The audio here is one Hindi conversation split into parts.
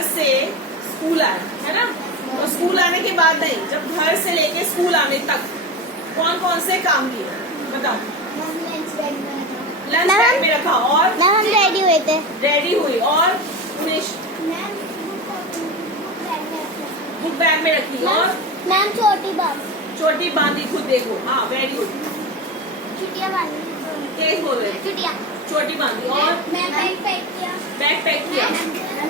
घर से स्कूल आए, है ना, तो स्कूल आने के बाद नहीं, जब घर से लेके स्कूल आने तक कौन कौन से काम किए बताओ। लंच बैग में रखा और मैम हम रेडी हुए थे। रेडी हुई और उन्हें बुक बैग में रखी और मैम छोटी बात चोटी बांधी, खुद देखो। हाँ वेरी गुड, छुट्टियाँ बांधी, तेज बोल रहे, छुट्टियाँ चोटी बांधी और मैं बैग पैक किया, बैग पैक किया,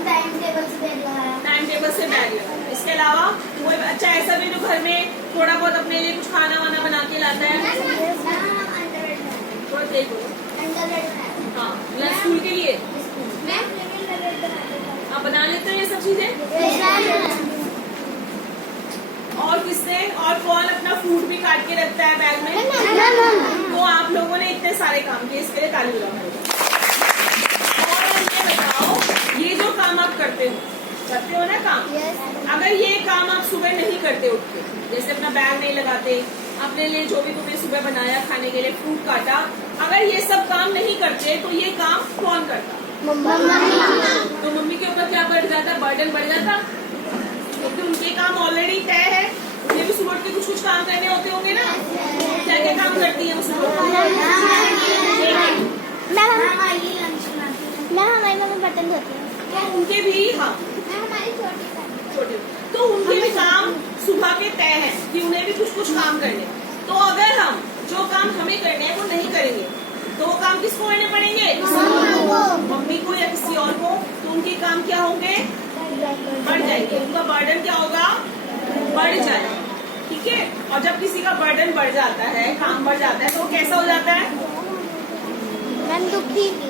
टाइम टेबल से बैग लगाया। टाइम टेबल से बैग लगा। इसके अलावा कोई अच्छा ऐसा भी जो घर में थोड़ा बहुत अपने लिए कुछ खाना वाना बना के लाता है, थोड़ा तेज बोलो। हाँ मतलब स्कूल के लिए आप बना लेते हो ये सब चीजें। और किसने और कौन अपना फूड भी काट के रखता है बैग में? तो आप लोगों ने इतने सारे काम किए, इसके लिए ताली बजाओ। और ये बताओ, ये जो काम आप करते हो ना काम, अगर ये काम आप सुबह नहीं करते उठ के, जैसे अपना बैग नहीं लगाते, अपने लिए जो भी तुमने सुबह बनाया खाने के लिए फ्रूट काटा, अगर ये सब काम नहीं करते तो ये काम कौन करता? तो मम्मी के ऊपर क्या बढ़ जाता, बर्डन बढ़ जाता, क्योंकि उनके काम ऑलरेडी तय है। उन्हें भी सुबह के कुछ काम करने होते होंगे ना। क्या क्या काम करती है वो सुबह? हमारी मम्मी बर्तन धोती है। तो उनके भी, हाँ हमारी छोटे, तो उनके भी काम सुबह के तय है कि उन्हें भी कुछ काम करने। तो अगर हम जो काम हमें करने हैं वो नहीं करेंगे तो वो काम किसको करने पड़ेंगे? मम्मी को या किसी और को। तो उनके काम क्या होंगे? बढ़ जाएंगे, उनका बर्डन क्या होगा? बढ़ जाएगा। ठीक है। और जब किसी का बर्डन बढ़ जाता है, काम बढ़ जाता है, तो वो कैसा हो जाता है?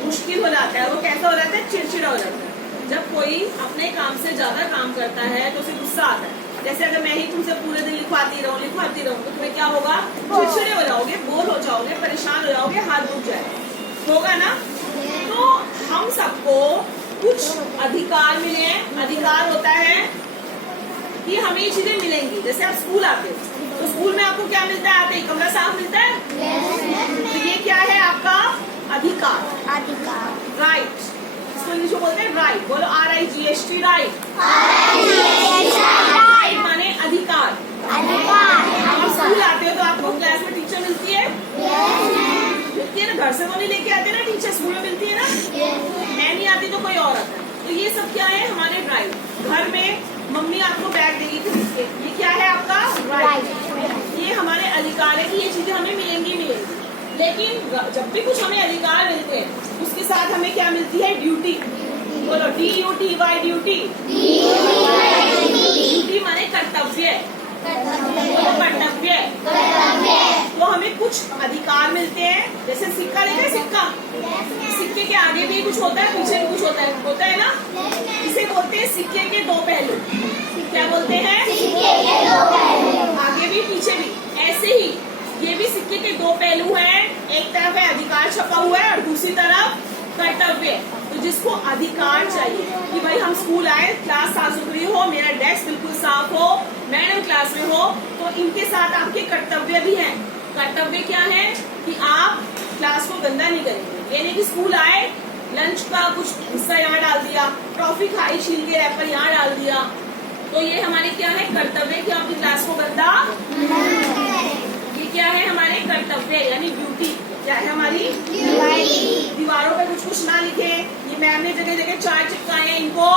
मुश्किल हो जाता है। वो कैसा हो जाता है? चिड़चिड़ा हो जाता है। जब कोई अपने काम से ज्यादा काम करता है तो उसे गुस्सा आता है। जैसे अगर मैं ही तुमसे पूरे दिन लिखवाती रहूं तो तुम्हें क्या होगा? चिड़चिड़े हो जाओगे, बोर हो जाओगे, परेशान हो जाओगे, हाथ रुक जाएगा, होगा ना। तो हम सबको कुछ अधिकार मिले हैं। अधिकार होता है कि हमें ये चीजें मिलेंगी। जैसे आप स्कूल आते हो तो स्कूल में आपको क्या मिलता है? आते ही कमरा साफ मिलता है। तो ये क्या है? आपका अधिकार, राइट। इसको इंग्लिश में बोलते हैं राइट। बोलो RIGHT, राइट। राइट माने अधिकार। आप स्कूल आते हो तो आपको क्लास में टीचर मिलती है, मिलती है ना। घर से वो नहीं लेके आते ना टीचर, स्कूल में मिलती है ना। मैं नहीं आती तो कोई और आता है। तो ये सब क्या है? हमारे राइट। घर में मम्मी आपको बैग देगी खरीद के, ये क्या है? आपका राइट। ये हमारे अधिकार है कि ये चीजें हमें मिलेंगी। लेकिन जब भी कुछ हमें अधिकार मिलते हैं उसके साथ हमें क्या मिलती है? ड्यूटी। बोलो DUTY, ड्यूटी। ड्यूटी माने कर्तव्य। कर्तव्य। तो हमें कुछ अधिकार मिलते हैं। जैसे सिक्का लेते हैं, सिक्के के आगे भी कुछ होता है, पीछे भी कुछ होता है ना। इसे बोलते हैं सिक्के के दो पहलू। क्या बोलते हैं? आगे भी पीछे भी। ऐसे ही ये भी सिक्के के दो पहलू हैं। एक तरफ है अधिकार छपा हुआ है और दूसरी तरफ कर्तव्य। तो जिसको अधिकार चाहिए कि भाई हम स्कूल आए, क्लास साफ सुथरी हो, मेरा डेस्क बिल्कुल साफ हो, मैडम क्लास में हो, तो इनके साथ आपके कर्तव्य भी हैं। कर्तव्य क्या है? कि आप क्लास को गंदा नहीं करेंगे। यानी कि स्कूल आए, लंच का कुछ हिस्सा यहाँ डाल दिया, टॉफी खाई, छील के रैपर यहाँ डाल दिया, तो ये हमारे क्या है? कर्तव्य कि आपकी क्लास को गंदा। ये क्या है? हमारे कर्तव्य यानी ड्यूटी। क्या है हमारी? दीवारों पे कुछ ना लिखे, ये मैम ने जगह जगह चार्ट चिपकाए हैं, इनको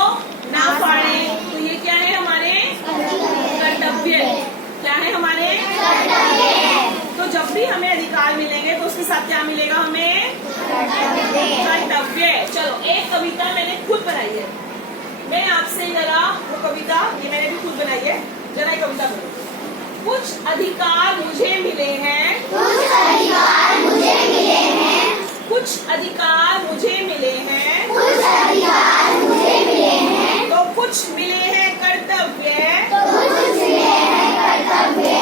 ना फाड़े। तो ये क्या है? हमारे कर्तव्य। क्या है? हमारे तो जब भी हमें अधिकार मिलेंगे तो उसके साथ क्या मिलेगा? हमें कर्तव्य। चलो एक कविता मैंने खुद बनाई है, मैं आपसे जरा वो कविता, ये मैंने भी खुद बनाई है, जरा ये कविता बोलो। कुछ अधिकार मुझे मिले हैं, कुछ अधिकार मुझे मिले हैं, कुछ अधिकार मुझे मिले हैं, कुछ अधिकार मुझे मिले हैं, तो कुछ मिले हैं कर्तव्य, तो कुछ मिले हैं कर्तव्य,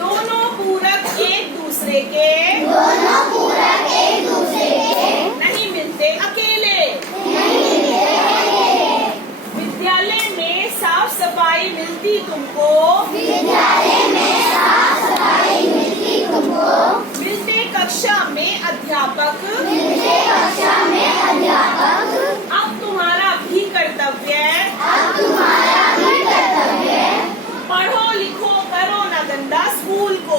दोनों पूरक एक दूसरे के, दोनों पूरक एक दूसरे के, नहीं मिलते अकेले, नहीं मिलते अकेले। विद्यालय में साफ सफाई मिलती तुमको, विद्यालय में साफ सफाई मिलती तुमको, मिलते कक्षा में अध्यापक, मिलते कक्षा में अध्यापक, अब तुम्हारा भी कर्तव्य, अब धंधा स्कूल को।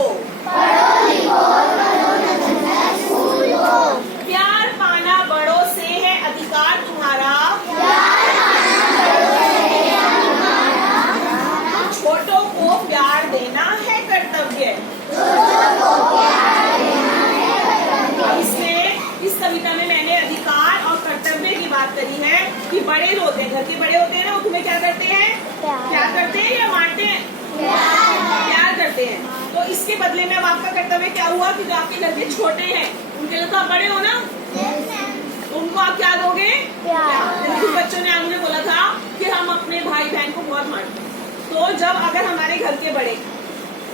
प्यार पाना बड़ों से है अधिकार तुम्हारा, छोटों को प्यार देना है कर्तव्य। अब इसमें इस कविता में मैंने अधिकार और कर्तव्य की बात करी है कि बड़े जो होते हैं, घर के बड़े होते हैं ना, वो तुम्हें क्या करते हैं, प्यार करते हैं या मारते हैं, प्यार करते हैं। तो इसके बदले में अब आपका कर्तव्य क्या हुआ कि जो आपके घर के छोटे हैं उनके लिए तो आप बड़े हो ना, तो उनको आप क्या दोगे, प्यार। कुछ बच्चों ने आज मुझे बोला था कि हम अपने भाई बहन को बहुत मारते हैं। तो जब अगर हमारे घर के बड़े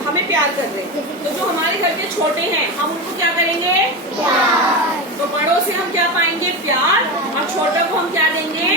हमें प्यार कर रहे हैं तो जो हमारे घर के छोटे हैं हम उनको क्या करेंगे, प्यार। तो बड़ों से हम क्या पाएंगे, प्यार, और छोटों को हम क्या देंगे,